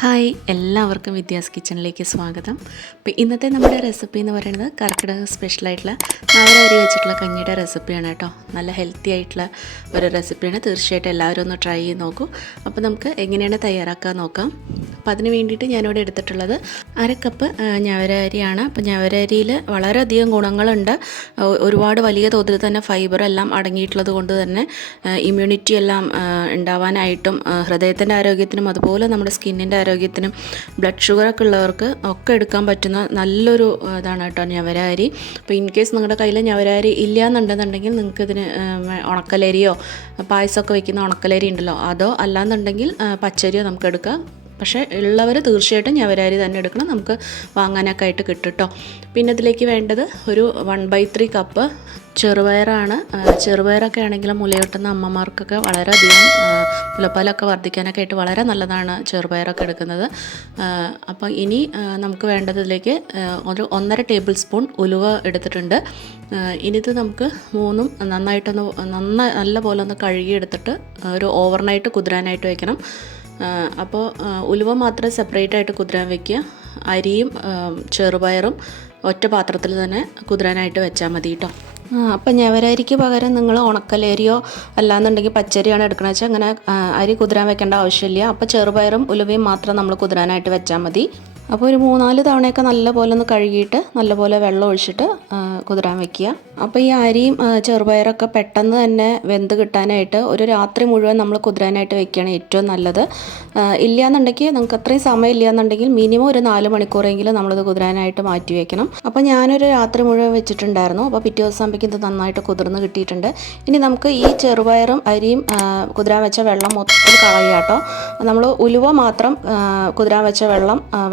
Hi, എല്ലാവർക്കും വിദ്യാസ് കിച്ചണിലേക്ക് സ്വാഗതം. അപ്പോൾ ഇന്നത്തെ നമ്മുടെ റെസിപ്പി എന്ന് പറയുന്നത് കർക്കിടക സ്പെഷ്യലായിട്ടുള്ള നവരരി വെച്ചിട്ടുള്ള കഞ്ഞിയുടെ റെസിപ്പിയാണ് കേട്ടോ. നല്ല ഹെൽത്തി ആയിട്ടുള്ള ഒരു റെസിപ്പിയാണ്. തീർച്ചയായിട്ടും എല്ലാവരും ഒന്ന് ട്രൈ ചെയ്ത് നോക്കൂ. അപ്പോൾ നമുക്ക് എങ്ങനെയാണ് തയ്യാറാക്കാൻ നോക്കാം. അപ്പോൾ അതിന് വേണ്ടിയിട്ട് ഞാനിവിടെ എടുത്തിട്ടുള്ളത് 1/2 കപ്പ് ഞവരരിയാണ്. അപ്പോൾ ഞവരരിയിൽ വളരെയധികം ഗുണങ്ങളുണ്ട്. ഒരുപാട് വലിയ തോതിൽ തന്നെ ഫൈബർ എല്ലാം അടങ്ങിയിട്ടുള്ളത് കൊണ്ട് തന്നെ ഇമ്മ്യൂണിറ്റി എല്ലാം ഉണ്ടാവാനായിട്ടും ഹൃദയത്തിൻ്റെ ആരോഗ്യത്തിനും അതുപോലെ നമ്മുടെ സ്കിന്നിൻ്റെ ആരോഗ്യത്തിനും ബ്ലഡ് ഷുഗറൊക്കെ ഉള്ളവർക്ക് ഒക്കെ എടുക്കാൻ പറ്റുന്ന നല്ലൊരു ഇതാണ് കേട്ടോ ഞവരരി. അപ്പോൾ ഇൻ കേസ് നിങ്ങളുടെ കയ്യിൽ ഞവരരി ഇല്ല എന്നുണ്ടെന്നുണ്ടെങ്കിൽ നിങ്ങൾക്ക് ഇതിന് ഉണക്കലരിയോ പായസമൊക്കെ വയ്ക്കുന്ന ഉണക്കലരി ഉണ്ടല്ലോ, അതോ അല്ലാന്നുണ്ടെങ്കിൽ പച്ചരിയോ നമുക്ക് എടുക്കാം. പക്ഷേ ഉള്ളവർ തീർച്ചയായിട്ടും ഞവരരി തന്നെ എടുക്കണം, നമുക്ക് വാങ്ങാനൊക്കെ ആയിട്ട് കിട്ടും കേട്ടോ. പിന്നെ ഇതിലേക്ക് വേണ്ടത് ഒരു 1/3 കപ്പ് ചെറുപയറാണ്. ചെറുപയറൊക്കെ ആണെങ്കിലും മുലയൂട്ടുന്ന അമ്മമാർക്കൊക്കെ വളരെയധികം മുലപ്പാലൊക്കെ വർദ്ധിക്കാനൊക്കെ ആയിട്ട് വളരെ നല്ലതാണ് ചെറുപയറൊക്കെ എടുക്കുന്നത്. അപ്പോൾ ഇനി നമുക്ക് വേണ്ടത് ഇതിലേക്ക് ഒരു 1.5 ടേബിൾ സ്പൂൺ ഉലുവ എടുത്തിട്ടുണ്ട്. ഇനി ഇത് നമുക്ക് മൂന്നും നല്ല പോലെ ഒന്ന് കഴുകിയെടുത്തിട്ട് ഒരു ഓവർനൈറ്റ് കുതിരാനായിട്ട് വയ്ക്കണം. അപ്പോൾ ഉലുവ മാത്രം സെപ്പറേറ്റ് ആയിട്ട് കുതിരാൻ വയ്ക്കുക. അരിയും ചെറുപയറും ഒറ്റ പാത്രത്തിൽ തന്നെ കുതിരാനായിട്ട് വെച്ചാൽ മതി കേട്ടോ. അപ്പം ഞവരരിക്ക് പകരം നിങ്ങൾ ഉണക്കലരിയോ അല്ലാന്നുണ്ടെങ്കിൽ പച്ചരിയാണ് എടുക്കണമെന്ന് വെച്ചാൽ അങ്ങനെ അരി കുതിരാൻ വെക്കേണ്ട ആവശ്യമില്ല. അപ്പോൾ ചെറുപയറും ഉലുവയും മാത്രം നമ്മൾ കുതിരാനായിട്ട് വെച്ചാൽ മതി. അപ്പോൾ ഒരു 3-4 തവണയൊക്കെ നല്ലപോലെ ഒന്ന് കഴുകിയിട്ട് നല്ലപോലെ വെള്ളം ഒഴിച്ചിട്ട് കുതിരാൻ വയ്ക്കുക. അപ്പോൾ ഈ അരിയും ചെറുപയറൊക്കെ പെട്ടെന്ന് തന്നെ വെന്ത് കിട്ടാനായിട്ട് ഒരു രാത്രി മുഴുവൻ നമ്മൾ കുതിരാനായിട്ട് വെക്കുകയാണ് ഏറ്റവും നല്ലത്. ഇല്ലയെന്നുണ്ടെങ്കിൽ നിങ്ങൾക്ക് അത്രയും സമയം ഇല്ലയെന്നുണ്ടെങ്കിൽ മിനിമം ഒരു 4 മണിക്കൂറെങ്കിലും നമ്മളിത് കുതിരാനായിട്ട് മാറ്റി വയ്ക്കണം. അപ്പോൾ ഞാനൊരു രാത്രി മുഴുവൻ വെച്ചിട്ടുണ്ടായിരുന്നു. അപ്പോൾ പിറ്റേ ദിവസം ആകുമ്പോഴേക്കും ഇത് നന്നായിട്ട് കുതിർന്ന് കിട്ടിയിട്ടുണ്ട്. ഇനി നമുക്ക് ഈ ചെറുപയറും അരിയും കുതിരാൻ വെച്ച വെള്ളം മൊത്തത്തിൽ കളയുക കേട്ടോ. നമ്മൾ ഉലുവ മാത്രം കുതിരാൻ വെച്ച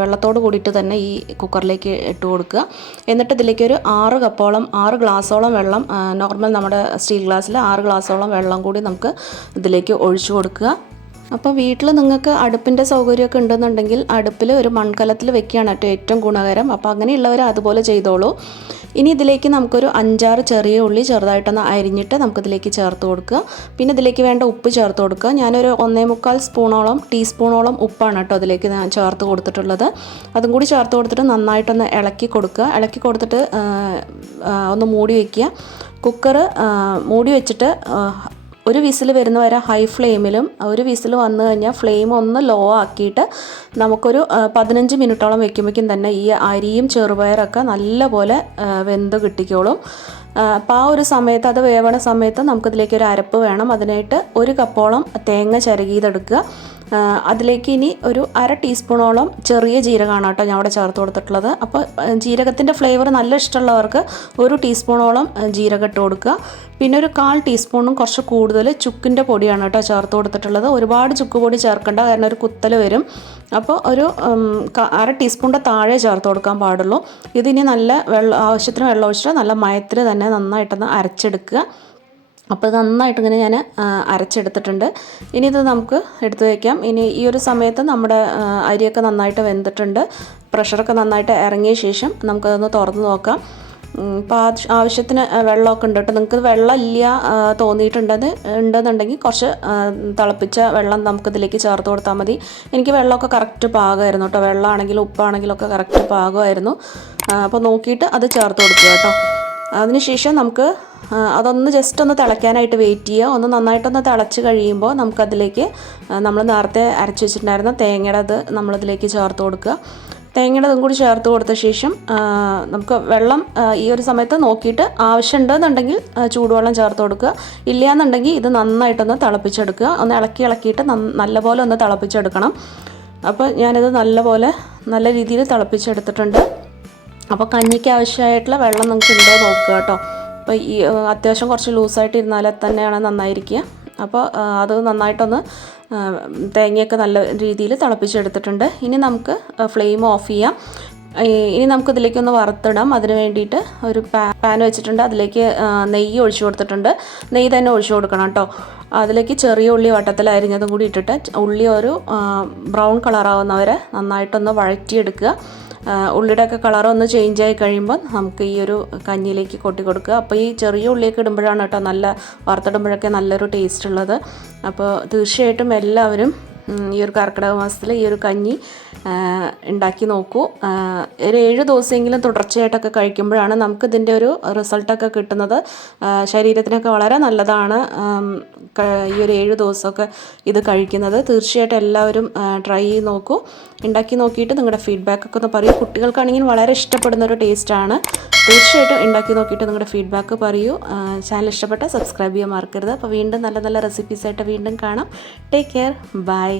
വെള്ളത്തോട് കൂടിയിട്ട് തന്നെ ഈ കുക്കറിലേക്ക് ഇട്ട് കൊടുക്കുക. എന്നിട്ട് ഇതിലേക്ക് ഒരു 6 ഗ്ലാസോളം വെള്ളം, നോർമൽ നമ്മുടെ സ്റ്റീൽ ഗ്ലാസ്സിൽ 6 ഗ്ലാസോളം വെള്ളം കൂടി നമുക്ക് ഇതിലേക്ക് ഒഴിച്ചു കൊടുക്കുക. അപ്പോൾ വീട്ടിൽ നിങ്ങൾക്ക് അടുപ്പിൻ്റെ സൗകര്യമൊക്കെ ഉണ്ടെന്നുണ്ടെങ്കിൽ അടുപ്പിൽ ഒരു മൺകലത്തിൽ വെക്കുകയാണ് കേട്ടോ ഏറ്റവും ഗുണകരം. അപ്പോൾ അങ്ങനെയുള്ളവർ അതുപോലെ ചെയ്തോളൂ. ഇനി ഇതിലേക്ക് നമുക്കൊരു 5-6 ചെറിയ ഉള്ളി ചെറുതായിട്ടൊന്ന് അരിഞ്ഞിട്ട് നമുക്കിതിലേക്ക് ചേർത്ത് കൊടുക്കുക. പിന്നെ ഇതിലേക്ക് വേണ്ട ഉപ്പ് ചേർത്ത് കൊടുക്കുക. ഞാനൊരു 1.25 ടീസ്പൂണോളം ഉപ്പാണ് കേട്ടോ അതിലേക്ക് ഞാൻ ചേർത്ത് കൊടുത്തിട്ടുള്ളത്. അതും കൂടി ചേർത്ത് കൊടുത്തിട്ട് നന്നായിട്ടൊന്ന് ഇളക്കി കൊടുക്കുക. ഇളക്കി കൊടുത്തിട്ട് ഒന്ന് മൂടി വയ്ക്കുക. കുക്കർ മൂടി വെച്ചിട്ട് ഒരു വിസിൽ വരുന്ന വരെ ഹൈ ഫ്ലെയിമിലും, ഒരു വിസിൽ വന്നു കഴിഞ്ഞാൽ ഫ്ലെയിം ഒന്ന് ലോ ആക്കിയിട്ട് നമുക്കൊരു 15 മിനിറ്റോളം വെക്കുമ്പോഴേക്കും തന്നെ ഈ അരിയും ചെറുപയറൊക്കെ നല്ലപോലെ വെന്ത് കിട്ടിക്കോളും. അപ്പോൾ ആ ഒരു സമയത്ത്, അത് വേവണ സമയത്ത് നമുക്കിതിലേക്ക് ഒരു അരപ്പ് വേണം. അതിനായിട്ട് 1 കപ്പോളം തേങ്ങ ചിരകിയതെടുക്കുക. അതിലേക്ക് ഇനി ഒരു 1/2 ടീസ്പൂണോളം ചെറിയ ജീരകമാണ് കേട്ടോ ഞാൻ അവിടെ ചേർത്ത് കൊടുത്തിട്ടുള്ളത്. അപ്പോൾ ജീരകത്തിൻ്റെ ഫ്ലേവർ നല്ല ഇഷ്ടമുള്ളവർക്ക് 1 ടീസ്പൂണോളം ജീരകം ഇട്ട് കൊടുക്കുക. പിന്നെ ഒരു 1/4 ടീസ്പൂണും കുറച്ച് കൂടുതൽ ചുക്കിൻ്റെ പൊടിയാണ് കേട്ടോ ചേർത്ത് കൊടുത്തിട്ടുള്ളത്. ഒരുപാട് ചുക്ക് പൊടി ചേർക്കേണ്ട, കാരണം ഒരു കുത്തൽ വരും. അപ്പോൾ ഒരു 1/2 ടീസ്പൂണിൻ്റെ താഴെ ചേർത്ത് കൊടുക്കാൻ പാടുള്ളൂ. ഇതിനി നല്ല ആവശ്യത്തിന് വെള്ളം ഒഴിച്ചിട്ട് നല്ല മയത്തിൽ തന്നെ നന്നായിട്ടൊന്ന് അരച്ചെടുക്കുക. അപ്പോൾ ഇത് നന്നായിട്ട് ഇങ്ങനെ ഞാൻ അരച്ചെടുത്തിട്ടുണ്ട്. ഇനി ഇത് നമുക്ക് എടുത്തു വയ്ക്കാം. ഇനി ഈ ഒരു സമയത്ത് നമ്മുടെ അരിയൊക്കെ നന്നായിട്ട് വെന്തിട്ടുണ്ട്. പ്രഷറൊക്കെ നന്നായിട്ട് ഇറങ്ങിയ ശേഷം നമുക്കതൊന്ന് തുറന്ന് നോക്കാം. ഇപ്പോൾ ആവശ്യത്തിന് വെള്ളമൊക്കെ ഉണ്ട് കേട്ടോ. നിങ്ങൾക്ക് വെള്ളം ഇല്ല ഉണ്ടെന്നുണ്ടെങ്കിൽ കുറച്ച് തിളപ്പിച്ച വെള്ളം നമുക്കിതിലേക്ക് ചേർത്ത് കൊടുത്താൽ മതി. എനിക്ക് വെള്ളമൊക്കെ കറക്റ്റ് പാകമായിരുന്നു കേട്ടോ. വെള്ളമാണെങ്കിലും ഉപ്പാണെങ്കിലും ഒക്കെ കറക്റ്റ് പാകമായിരുന്നു. അപ്പോൾ നോക്കിയിട്ട് അത് ചേർത്ത് കൊടുക്കുക കേട്ടോ. അതിനുശേഷം നമുക്ക് അതൊന്ന് ജസ്റ്റ് ഒന്ന് തിളയ്ക്കാനായിട്ട് വെയിറ്റ് ചെയ്യുക. ഒന്ന് നന്നായിട്ടൊന്ന് തിളച്ച് കഴിയുമ്പോൾ നമുക്കതിലേക്ക് നമ്മൾ നേരത്തെ അരച്ച് വെച്ചിട്ടുണ്ടായിരുന്ന തേങ്ങയുടെ അത് നമ്മളിതിലേക്ക് ചേർത്ത് കൊടുക്കുക. തേങ്ങയുടെ അതും കൂടി ചേർത്ത് കൊടുത്ത ശേഷം നമുക്ക് വെള്ളം ഈ ഒരു സമയത്ത് നോക്കിയിട്ട് ആവശ്യമുണ്ടെന്നുണ്ടെങ്കിൽ ചൂടുവെള്ളം ചേർത്ത് കൊടുക്കുക. ഇല്ലയെന്നുണ്ടെങ്കിൽ ഇത് നന്നായിട്ടൊന്ന് തിളപ്പിച്ചെടുക്കുക. ഒന്ന് ഇളക്കിയിട്ട് നല്ലപോലെ ഒന്ന് തിളപ്പിച്ചെടുക്കണം. അപ്പോൾ ഞാനിത് നല്ല രീതിയിൽ തിളപ്പിച്ചെടുത്തിട്ടുണ്ട്. അപ്പോൾ കഞ്ഞിക്ക് ആവശ്യമായിട്ടുള്ള വെള്ളം നിങ്ങൾക്ക് ഉണ്ടോ നോക്കുക കേട്ടോ. അപ്പോൾ ഈ അത്യാവശ്യം കുറച്ച് ലൂസായിട്ട് ഇരുന്നാൽ തന്നെയാണ് നന്നായിരിക്കുക. അപ്പോൾ അത് നന്നായിട്ടൊന്ന് തേങ്ങയൊക്കെ നല്ല രീതിയിൽ തിളപ്പിച്ചെടുത്തിട്ടുണ്ട്. ഇനി നമുക്ക് ഫ്ലെയിം ഓഫ് ചെയ്യാം. ഇനി നമുക്കിതിലേക്കൊന്ന് വറുത്തിടാം. അതിന് വേണ്ടിയിട്ട് ഒരു പാൻ വെച്ചിട്ടുണ്ട്. അതിലേക്ക് നെയ്യ് ഒഴിച്ചു കൊടുത്തിട്ടുണ്ട്. നെയ്യ് തന്നെ ഒഴിച്ചു കൊടുക്കണം കേട്ടോ. അതിലേക്ക് ചെറിയ ഉള്ളി വട്ടത്തിൽ അരിഞ്ഞതും കൂടി ഇട്ടിട്ട് ഉള്ളി ഒരു ബ്രൗൺ കളറാവുന്നവരെ നന്നായിട്ടൊന്ന് വഴറ്റിയെടുക്കുക. ഉള്ളിയുടെ ഒക്കെ കളറൊന്ന് ചേഞ്ച് ആയി കഴിയുമ്പോൾ നമുക്ക് ഈ ഒരു കഞ്ഞിയിലേക്ക് കൊട്ടി കൊടുക്കുക. അപ്പോൾ ഈ ചെറിയ ഉള്ളിയൊക്കെ ഇടുമ്പോഴാണ് കേട്ടോ നല്ല വറുത്തിടുമ്പോഴൊക്കെ നല്ലൊരു ടേസ്റ്റ് ഉള്ളത്. അപ്പോൾ തീർച്ചയായിട്ടും എല്ലാവരും ഈ ഒരു കർക്കിടക മാസത്തിൽ ഈ ഒരു കഞ്ഞി ഉണ്ടാക്കി നോക്കൂ. ഒരു 7 ദിവസമെങ്കിലും തുടർച്ചയായിട്ടൊക്കെ കഴിക്കുമ്പോഴാണ് നമുക്കിതിൻ്റെ ഒരു റിസൾട്ടൊക്കെ കിട്ടുന്നത്. ശരീരത്തിനൊക്കെ വളരെ നല്ലതാണ് ഈ ഒരു 7 ദിവസമൊക്കെ ഇത് കഴിക്കുന്നത്. തീർച്ചയായിട്ടും എല്ലാവരും ട്രൈ ചെയ്ത് നോക്കൂ. ഉണ്ടാക്കി നോക്കിയിട്ട് നിങ്ങളുടെ ഫീഡ്ബാക്കൊക്കെ ഒന്ന് പറയൂ. കുട്ടികൾക്കാണെങ്കിൽ വളരെ ഇഷ്ടപ്പെടുന്ന ഒരു ടേസ്റ്റാണ്. തീർച്ചയായിട്ടും ഉണ്ടാക്കി നോക്കിയിട്ട് നിങ്ങളുടെ ഫീഡ്ബാക്ക് പറയൂ. ചാനൽ ഇഷ്ടപ്പെട്ടാൽ സബ്സ്ക്രൈബ് ചെയ്യാൻ മറക്കരുത്. അപ്പോൾ വീണ്ടും നല്ല നല്ല റെസിപ്പീസായിട്ട് വീണ്ടും കാണാം. Take care. ബൈ.